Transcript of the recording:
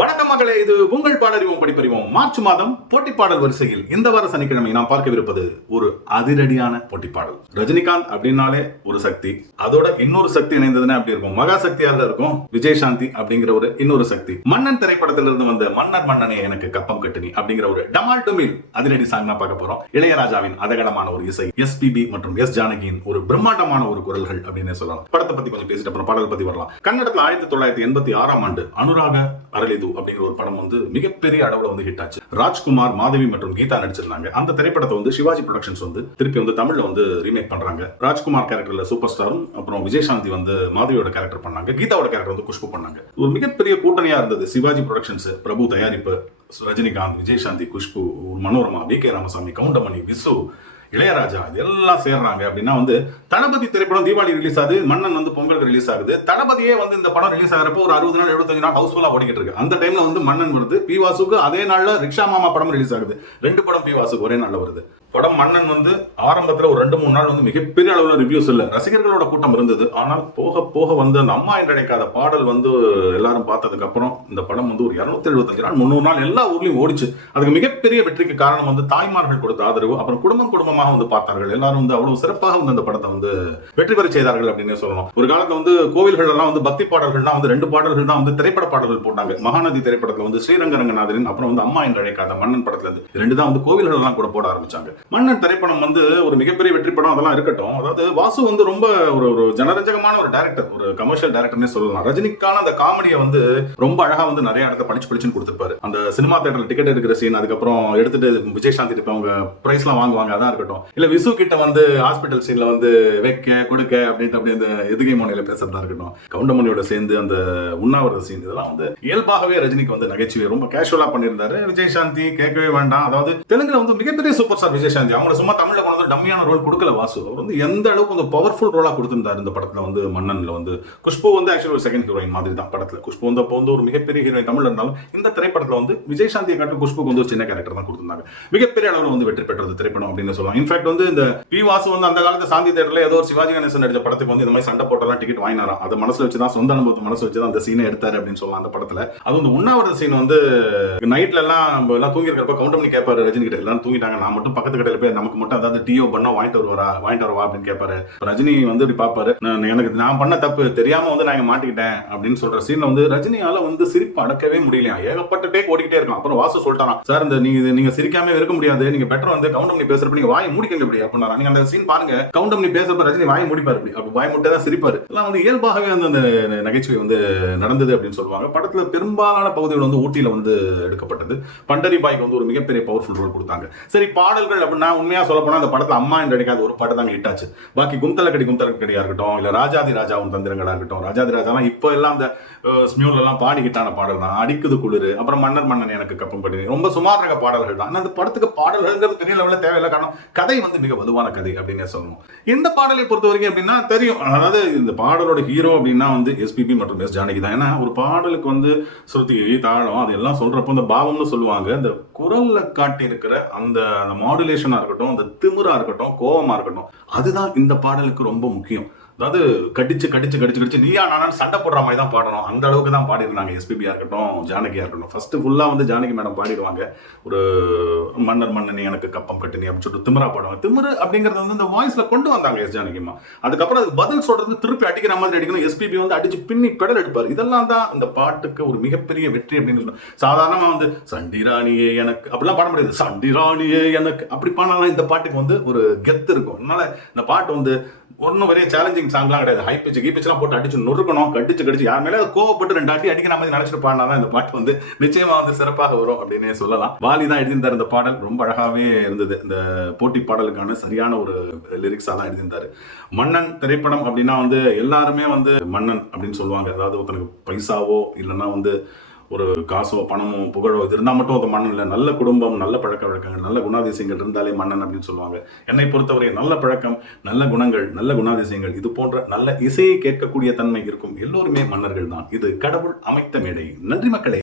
வணக்கம் மகளே, இது உங்கள் பாடறிவோம் படிப்பறிவோம் மார்ச் மாதம் போட்டி பாடல் வரிசையில் இந்த வார சனிக்கிழமை நாம் பார்க்கவிருப்பது ஒரு அதிரடியான போட்டி பாடல். ரஜினிகாந்த் அப்படின்னாலே ஒரு சக்தி, அதோட இன்னொரு சக்தி இணைந்ததுன்னா அப்படி இருக்கும். மகா சக்தியாக இருக்கும் விஜயசாந்தி அப்படிங்கிற ஒரு இன்னொரு சக்தி. மன்னன் திரைப்படத்திலிருந்து வந்த மன்னர் மன்னனே எனக்கு கப்பம் கட்டுனி அப்படிங்கிற ஒரு டமால் டுமில் அதிரடி சாங் தான் பார்க்க போறோம். இளையராஜாவின் அதகடமான ஒரு இசை, எஸ்பிபி மற்றும் எஸ் ஜானகியின் ஒரு பிரம்மாண்டமான ஒரு குரல்கள் அப்படின்னு சொல்லலாம். படத்தை பத்தி கொஞ்சம் பேசிட்டு அப்புறம் பாடல் பத்தி வரலாம். கன்னடத்தில் 1986 ஆண்டு அனுராக அரளி அப்படிங்கிற ஒரு படம் வந்து மிகப்பெரிய அளவுல வந்து ஹிட் ஆச்சு. ராஜ்குமார், மாதவி மற்றும் கீதா நடிச்சிருந்தாங்க. அந்த திரைப்படத்தை வந்து சிவாஜி புரொடக்ஷன்ஸ் வந்து திருப்பி வந்து தமிழ்ல வந்து ரீமேக் பண்றாங்க. ராஜ்குமார் கேரக்டர்ல சூப்பர் ஸ்டாரும் அப்புறம் விஜயசாந்தி வந்து மாதவியோட கேரக்டர் பண்ணாங்க. கீதாவோட கேரக்டர் வந்து குஷ்பு பண்ணாங்க. ஒரு மிகப்பெரிய கூட்டணியா இருந்தது சிவாஜி புரொடக்ஷன்ஸ், பிரபு தயாரிப்பு, ரஜினிகாந்த், விஜயசாந்தி, குஷ்பு, மனோரமா, வி கே ராமசாமி, கவுண்டமணி, விசு, இளையராஜா இதெல்லாம் சேர்றாங்க. அப்படின்னா வந்து தளபதி திரைப்படம் தீபாவளி ரிலீஸ் ஆகுது, மன்னன் வந்து பொங்கலுக்கு ரிலீஸ் ஆகுது. தளபதியே வந்து இந்த படம் ரிலீஸ் ஆகிறப்போ ஒரு 60 நாள் 75 நாள் ஹவுஸ்ஃபுல்லா ஓடிக்கிட்டு இருக்கு. அந்த டைம்ல வந்து மன்னன் வருது. பி வாசுக்கு அதே நாள்ல ரிக்ஷா மாமா படம் ரிலீஸ் ஆகுது. 2 படம் பி வாசுக்கு ஒரே நாள்ல வருது. படம் மன்னன் வந்து ஆரம்பத்துல ஒரு 2-3 நாள் வந்து மிகப்பெரிய அளவுல ரிவ்யூஸ் இல்ல, ரசிகர்களோட கூட்டம் இருந்தது. ஆனால் போக போக வந்து அந்த அம்மா என்று நினைக்காத பாடல் வந்து எல்லாரும் பார்த்ததுக்கு அப்புறம் இந்த படம் வந்து ஒரு 275 நாள் 300 நாள் எல்லா ஊர்லயும் ஓடிச்சு. அதுக்கு மிகப்பெரிய வெற்றிக்கு காரணம் வந்து தாய்மார்கள் கொடுத்த ஆதரவு, அப்புறம் குடும்பமாக வந்து பார்த்தார்கள். எல்லாரும் வந்து அவ்வளவு சிறப்பாக வந்து அந்த படத்தை வந்து வெற்றி பெற செய்தார்கள் அப்படின்னு சொல்லணும். ஒரு காலத்துல வந்து கோவில்கள் எல்லாம் வந்து பக்தி பாடல்கள்னா வந்து 2 பாடல்கள் தான் வந்து திரைப்பட பாடல்கள் போட்டாங்க. மகாநதி திரைப்படத்துல வந்து ஸ்ரீரங்கரங்கநாதரின், அப்புறம் வந்து அம்மா என்று அழைக்காத மன்னன் படத்துல இருந்து 2 தான் வந்து கோவில்கள் எல்லாம் கூட போட ஆரம்பிச்சாங்க. மன்னன் திரைப்படம் வந்து ஒரு மிகப்பெரிய வெற்றி படம், அதெல்லாம் இருக்கட்டும். அதாவது வாசு வந்து ரொம்ப ஒரு ஜனரஞ்சகமான ஒரு டைரக்டர், ஒரு கமர்ஷியல் டைரக்டர்னே சொல்லலாம். ரஜினிக்கான அந்த காமெடியை வந்து ரொம்ப அழகா வந்து நிறைய இடத்த படிச்சுன்னு கொடுத்துருப்பாரு. அந்த சினிமா தியேட்டர்ல டிக்கெட் எடுக்கிற சீன், அதுக்கப்புறம் எடுத்துட்டு விஜயசாந்தி அவங்க பிரைஸ் எல்லாம் வாங்குவாங்க, அதான் இருக்கட்டும். இல்ல விசு கிட்ட வந்து ஹாஸ்பிட்டல் சீன்ல வந்து வைக்க கொடுக்க அப்படின்ட்டு அப்படி அந்த எதுகை மொழியில பேசுறதா இருக்கட்டும், கவுண்டமணியோட சேர்ந்து அந்த உண்ணாவிரத சீன், இதெல்லாம் வந்து இயல்பாகவே ரஜினிக்கு வந்து நகைச்சுவை ரொம்ப கேஷுவலா பண்ணியிருந்தாரு. விஜயசாந்தி கேட்கவே வேண்டாம். அதாவது தெலுங்குல வந்து மிகப்பெரிய சூப்பர் ஸ்டார் விஜயசாந்தி, அவங்க சும்மா தமிழ்ல கொண்டு வந்து டம்மியான ரோல் கொடுக்கல வாசு. அவர் வந்து எந்த அளவுக்கு வந்து பவர்ஃபுல் ரோலா கொடுத்திருந்தாரு இந்த படத்துல வந்து மன்னன்ல வந்து. குஷ்பு வந்து ஆக்சுவலி ஒரு செகண்ட் ஹீரோயின் மாதிரி தான் படத்துல. குஷ்பு வந்து அப்போ வந்து ஒரு மிகப்பெரிய ஹீரோயின் தமிழ்ல இருந்தாலும் இந்த திரைப்படத்துல வந்து விஜயசாந்தியை காட்டு குஷ்புக்கு வந்து ஒரு சின்ன கேரக்டர் தான் கொடுத்திருந்தாங்க. மிகப்பெரிய அளவுல வந்து வெற்றி பெற்றது திரைப்படம் அப்படின்னு சொல்லலாம். இன்ஃபேக்ட் வந்து இந்த பி வாசு வந்து அந்த காலத்து சாந்தி தியேட்டர்ல ஏதோ ஒரு சிவாஜி கணேசன் நடிச்ச படத்துக்கு வந்து இந்த மாதிரி சண்டை போட்டெல்லாம் டிக்கெட் வாங்கினாராம். அதை மனசுல வச்சுதான், சொந்த அனுபவத்தை மனசு வச்சுதான் அந்த சீனை எடுத்தாரு அப்படின்னு சொல்லலாம் அந்த படத்துல. அது வந்து உண்ணாவிரத சீன் வந்து நைட்ல எல்லாம் தூங்கி இருக்கிறப்ப கவுண்டமணி கேட்பாரு ரஜினி கிட்ட, எல்லாரும் தூங்கிட்டாங்க, நான் மட்டும் பக்கத்து கடையில போய் நமக்கு மட்டும் அதாவது டியோ பண்ணா வாங்கிட்டு வருவா அப்படின்னு கேட்பாரு. ரஜினி வந்து இப்படி பாப்பாரு, எனக்கு நான் பண்ண தப்பு தெரியாம வந்து நான் மாட்டிக்கிட்டேன் அப்படின்னு சொல்ற சீன்ல வந்து ரஜினியால வந்து சிரிப்பு அடக்கவே முடியலையா. ஏகப்பட்ட டேக் ஓடிக்கிட்டே இருக்கும். அப்புறம் வாசு சொல்லிட்டாராம், சார் இந்த நீங்க சிரிக்காம இருக்க முடியாது, நீங்க பெட்டர் வந்து கவுண்டமணி பேசுறப்ப நீங்க வாயை மூடிக்கங்க இப்படி அப்படின்னா. நீங்க அந்த சீன் பாருங்க, கவுண்டமணி பேசுறப்ப ரஜினி வாயை மூடிப்பாரு, அப்படி வாய் முட்டை தான் சிரிப்பாரு. எல்லாம் வந்து இயல்பாகவே வந்து அந்த நகைச்சுவை வந்து நடந்தது அப்படின்னு சொல்லுவாங்க. படத்துல பெரும்பாலான பகுதிகள் வந்து ஊட்டியில வந்து எடுக்கப்பட்டது. பண்டரி பாய்க்கு வந்து ஒரு மிகப்பெரிய பவர்ஃபுல் ரோல் கொடுத்தாங்க. சரி, பாடல்கள் அப்படின்னா உண்மையா சொல்ல போனா அந்த படத்துல அம்மா என்று அடிக்காத ஒரு பாட்டு தாங்க ஹிட் ஆச்சு. பாக்கி கும்தலக்கடியா இருக்கட்டும், இல்ல ராஜாதி ராஜாவும் தந்திரங்களா இருக்கட்டும், ராஜாதி ராஜாலாம் இப்போ எல்லாம் அந்த ஸ்மியூல் எல்லாம் பாடி ஹிட்டான பாடல் தான். அடிக்குது குளிர், அப்புறம் மன்னர் மன்னன் எனக்கு கப்பம் படி, ரொம்ப சுமார் ரக பாடல்கள் தான். அந்த படத்துக்கு பாடல்கள் பெரிய லெவலில் தேவையில்லை. காரணம் கதை வந்து மிக வலுவான கதை அப்படின்னு சொல்லணும். இந்த பாடலை பொறுத்த வரைக்கும் அப்படின்னா தெரியும், அதாவது இந்த பாடலோட ஹீரோ அப்படின்னா வந்து எஸ்பிபி மற்றும் எஸ் ஜானகி தான். ஏன்னா ஒரு பாடலுக்கு வந்து ஸ்ருதி, தாளம் அதெல்லாம் சொல்றப்போ அந்த பாவம்னு சொல்லுவாங்க. அந்த குரல்ல காட்டி இருக்கிற அந்த மாடுலேஷனா இருக்கட்டும், அந்த திமிரா இருக்கட்டும், கோவமா இருக்கட்டும், அதுதான் இந்த பாடலுக்கு ரொம்ப முக்கியம். அதாவது கடிச்சு நீயா நானும் சண்டை போடுற மாதிரி தான் பாடணும். அந்த அளவுக்கு தான் பாடிருந்தாங்க எஸ்பிபியா இருக்கட்டும், ஜானகியா இருக்கட்டும். ஃபர்ஸ்ட் ஃபுல்லா வந்து ஜானகி மேடம் பாடிடுவாங்க. ஒரு மன்னர் மன்னனி எனக்கு கப்பம் கட்டினி அப்படின்னு சொல்லிட்டு திமிரா பாடுவாங்க. திமிரு அப்படிங்கறது வந்து இந்த வாய்ஸ்ல கொண்டு வந்தாங்க எஸ் ஜானகிமா. அதுக்கப்புறம் அதுக்கு பதில் சொல்றது திருப்பி அடிக்கிற மாதிரி அடிக்கணும். எஸ்பிபி வந்து அடிச்சு பின்னி பெடல் எடுப்பாரு. இதெல்லாம் தான் இந்த பாட்டுக்கு ஒரு மிகப்பெரிய வெற்றி அப்படின்னு சொல்லணும். சாதாரணமா வந்து சண்டிராணியே எனக்கு அப்படிலாம் பாட முடியாது. சண்டிராணியே எனக்கு அப்படி பாடினாலும் இந்த பாட்டுக்கு வந்து ஒரு கெத்து இருக்கும். அதனால இந்த பாட்டு வந்து ஒன்னும் பெரிய சேலஞ்சிங் சாங்லாம் கிடையாது. ஹை பிச் கீபிச்லாம் போட்டு அடிச்சு நொறுக்கணும், கடிச்சு யார் மேலே கோவப்பட்டு 2 அடி அடிக்கிற மாதிரி நினைச்சிட்டு பாடினாதான் இந்த பாட்டு வந்து நிச்சயமா வந்து சிறப்பாக வரும் அப்படின்னு சொல்லலாம். வாலி தான் எழுதியிருந்தார் இந்த பாடல். ரொம்ப அழகாவே இருந்தது. இந்த போட்டி பாடலுக்கான சரியான ஒரு லிரிக்ஸா தான் எழுதியிருந்தாரு. மன்னன் திரைப்படம் அப்படின்னா வந்து எல்லாருமே வந்து மன்னன் அப்படின்னு சொல்லுவாங்க. அதாவது ஒருத்தனுக்கு பைசாவோ இல்லைன்னா வந்து ஒரு காசோ பணமோ புகழோ இது இருந்தால் மட்டும் அது மன்னன் இல்லை. நல்ல குடும்பம், நல்ல பழக்க வழக்கங்கள், நல்ல குணாதிசயங்கள் இருந்தாலே மன்னன் அப்படின்னு சொல்லுவாங்க. என்னை பொறுத்தவரை நல்ல பழக்கம், நல்ல குணங்கள், நல்ல குணாதிசயங்கள், இது போன்ற நல்ல இசையை கேட்கக்கூடிய தன்மை இருக்கும் எல்லோருமே மன்னர்கள் தான். இது கடவுள் அமைத்த மேடை. நன்றி மக்களே.